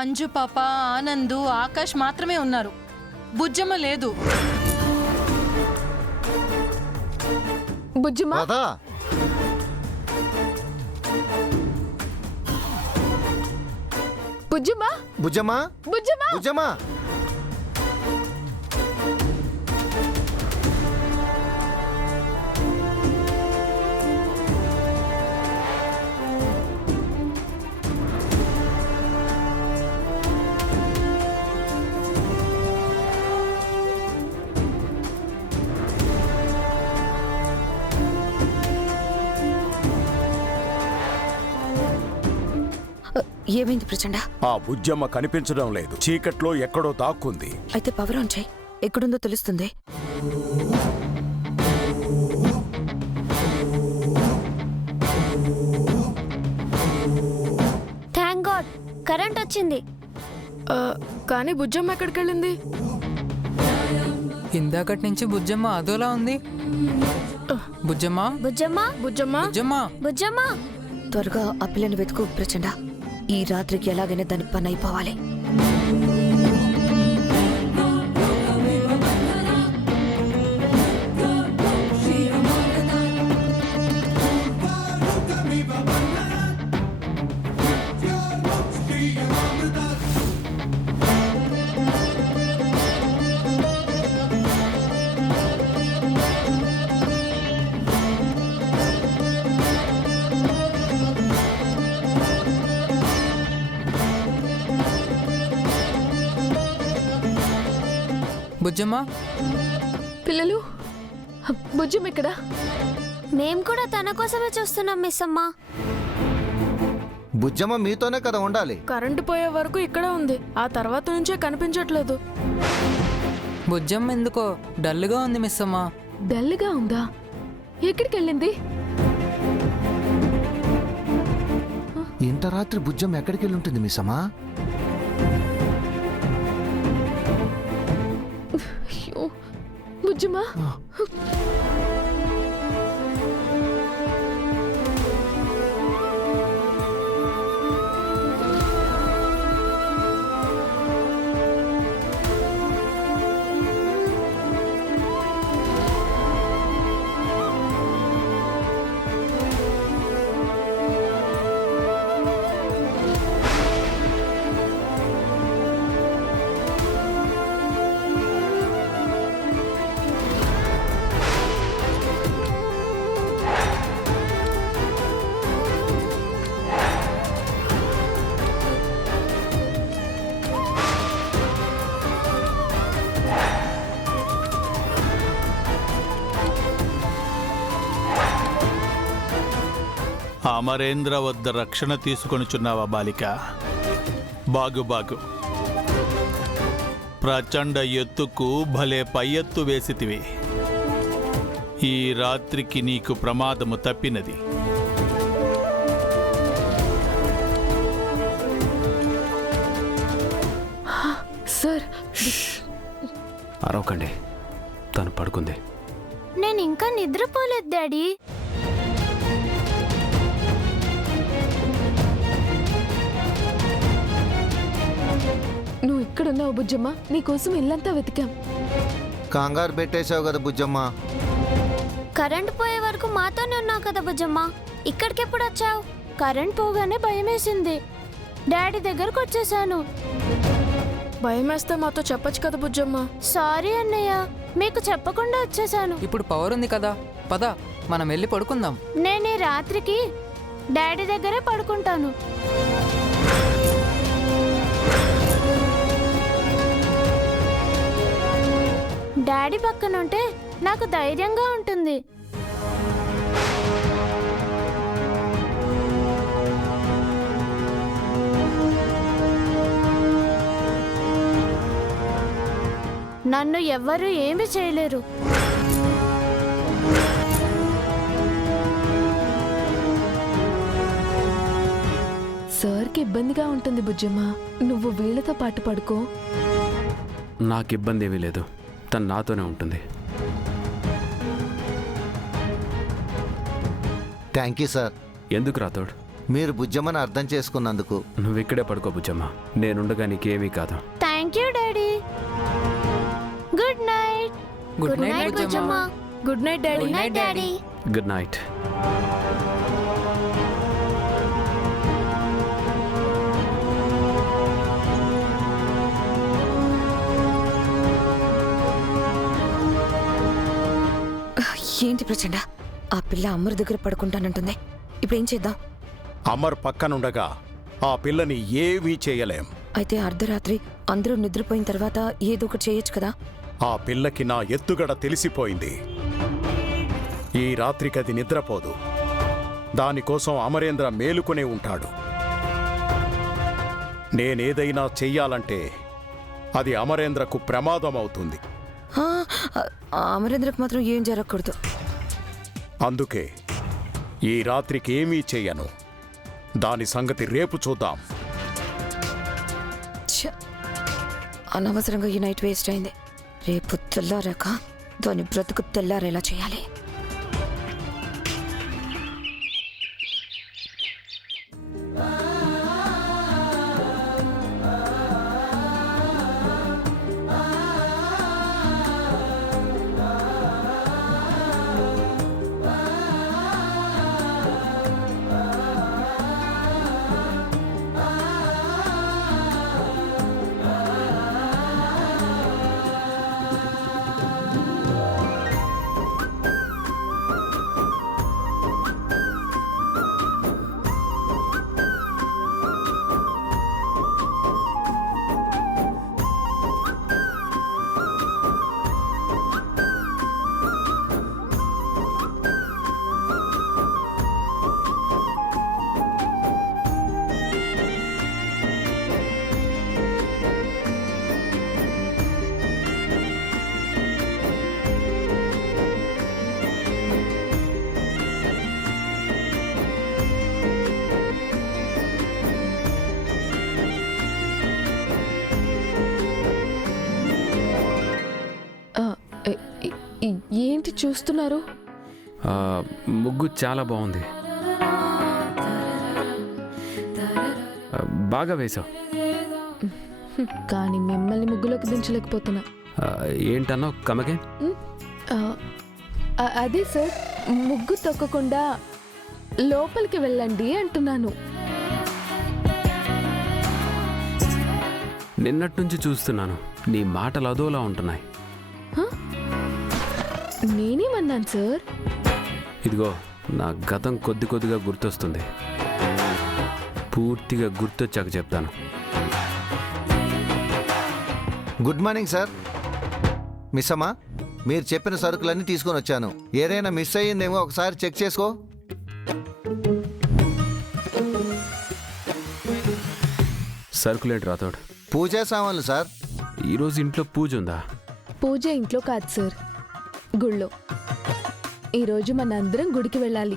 అంజు పాప, ఆనందు, ఆకాష్ మాత్రమే ఉన్నారు. బుజ్జమ్మ లేదు. బుజ్జమ్మ రాధా, బుజ్జమ్మ బుజ్జమ్మా, బుజ్జమ్మ బుజ్జమ్మా. ఏమైంది ప్రచండ? ఆ బుజ్జమ్మ కనిపించడం లేదు. చీకట్లో ఎక్కడో దాక్కుంది. అయితే పవర్ ఆన్ చేయి, ఎక్కడుందో తెలుస్తుంది. థ్యాంక్ గాడ్ కరెంట్ వచ్చింది. కానీ బుజ్జమ్మ ఎక్కడికి వెళ్ళింది? ఇందాకటి నుంచి బుజ్జమ్మ అదోలా ఉంది. బుజ్జమ్మ బుజ్జమ్మ బుజ్జమ్మ బుజ్జమ్మ బుజ్జమ్మ త్వరగా ఆ పిల్లని వెతుకు ప్రచండ. ఈ రాత్రికి ఎలాగైనా దాని పని అయిపోవాలి. బుజ్జమ్మ పిల్లలు, బుజ్జమ్మ ఎక్కడ? మేం కూడా తన కోసమే చూస్తున్నాం మిస్ అమ్మ. బుజ్జమ్మ మీతోనే కదా ఉండాలి. కరెంటు పోయే వరకు ఇక్కడే ఉంది, ఆ తర్వాత నుంచే కనిపించట్లేదు. బుజ్జమ్మ ఎందుకో డల్గా ఉంది మిస్ అమ్మ. డల్గా ఉందా? ఎక్కడికి వెళ్ళింది? ఇంత రాత్రి బుజ్జమ్మ ఎక్కడికి వెళ్ళి ఉంటుంది మిస్సమ్మా? అయ్యో బుజ్జమ్మ, అమరేంద్ర వద్ద రక్షణ తీసుకొనుచున్నావా బాలిక? బాగు బాగు. ప్రచండ ఎత్తుకు భలే పై ఎత్తు వేసితివి. ఈ రాత్రికి నీకు ప్రమాదము తప్పినది. సార్ అరవకండి, తను పడుకుంది. నేను ఇంకా నిద్రపోలేదు డాడీ. నువ్వు ఇక్కడున్నావు బుజ్జమ్మ, నీకోసం ఇల్లంతా వెతికాం. కంగారు పెట్టేశావు కదా బుజ్జమ్మ. కరెంట్ పోయే వరకు మాతోనే ఉన్నావు కదా బుజ్జమ్మ. ఇక్కడికి ఎప్పుడు వచ్చావు? కరెంట్ పోగానే భయం వేసింది, డాడీ దగ్గరకు వచ్చేసాను. భయం వేస్తే మాతో చెప్పొచ్చు కదా బుజ్జమ్మ. సారీ అన్నయ్య, మీకు చెప్పకుండా వచ్చేసాను. ఇప్పుడు పవర్ ఉంది కదా, పద మనం వెళ్ళి పడుకుందాం. నేను ఈ రాత్రికి డాడీ దగ్గరే పడుకుంటాను. డాడీ పక్కనుంటే నాకు ధైర్యంగా ఉంటుంది. నన్ను ఎవ్వరూ ఏమీ చేయలేరు. సార్కి ఇబ్బందిగా ఉంటుంది బుజ్జమ్మ, నువ్వు వీళ్ళతో పాటు పడుకో. నాకు ఇబ్బంది ఏమీ లేదు, తను నాతోనే ఉంటుంది. Thank you sir. ఎందుకు రాతోడ్? మీరు బుజ్జమ్మని అర్థం చేసుకున్నందుకు. నువ్వు ఇక్కడే పడుకో బుజ్జమ్మ, నేనుండగా నీకేమీ కాదు. Thank you daddy. Good night. Good night Bujjamma. Good night daddy. Good night daddy. Good night. ఏంటి ప్రచండ, ఆ పిల్ల అమ్మర్ దగ్గర పడుకుంటానంటుంది. ఇప్పుడు ఏం చేద్దాం? అమర్ పక్కనుండగా ఆ పిల్లని ఏమీ చేయలేం. అయితే అర్ధరాత్రి అందరూ నిద్రపోయిన తర్వాత ఏదో ఒకటి చేయొచ్చు కదా. ఆ పిల్లకి నా ఎత్తుగడ తెలిసిపోయింది. ఈ రాత్రికి అది నిద్రపోదు. దానికోసం అమరేంద్ర మేలుకునే ఉంటాడు. నేనేదైనా చెయ్యాలంటే అది అమరేంద్రకు ప్రమాదం అవుతుంది. ఆ, అమరేంద్రకు మాత్రం ఏం జరగకూడదు. అందుకే ఈ రాత్రికి ఏమీ చెయ్యను. దాని సంగతి రేపు చూద్దాం. ఛ! అనవసరంగా ఈ నైట్ వేస్ట్ అయింది. రేపు తెల్లారాక దాని బ్రతుకు తెల్లారేలా చేయాలి. ఏంటి చూస్తున్నారు? ముగ్గు చాలా బాగుంది. బాగా వేశావు. కానీ మిమ్మల్ని ముగ్గులోకి దించలేకపోతున్నా. ఏంటన్నావు? కమగే. అదే సార్, ముగ్గు తొక్కకుండా లోపలికి వెళ్ళండి అంటున్నాను. నిన్నటి నుంచి చూస్తున్నాను, నీ మాటలు అదోలా ఉంటున్నాయి. నేనేమన్నాను సార్? ఇదిగో, నా గతం కొద్ది కొద్దిగా గుర్తొస్తుంది. పూర్తిగా గుర్తొచ్చాక చెప్తాను. Good morning sir. మిస్ అమ్మా, మీరు చెప్పిన సరుకులన్నీ తీసుకొని వచ్చాను. ఏదైనా మిస్ అయ్యిందేమో ఒకసారి చెక్ చేసుకో. సర్కులేట్ రాతోడు. పూజా సామాన్లు సార్. ఈరోజు ఇంట్లో పూజ ఉందా? పూజ ఇంట్లో కాదు సార్, గుళ్ళో. ఈరోజు మనందరం గుడికి వెళ్ళాలి.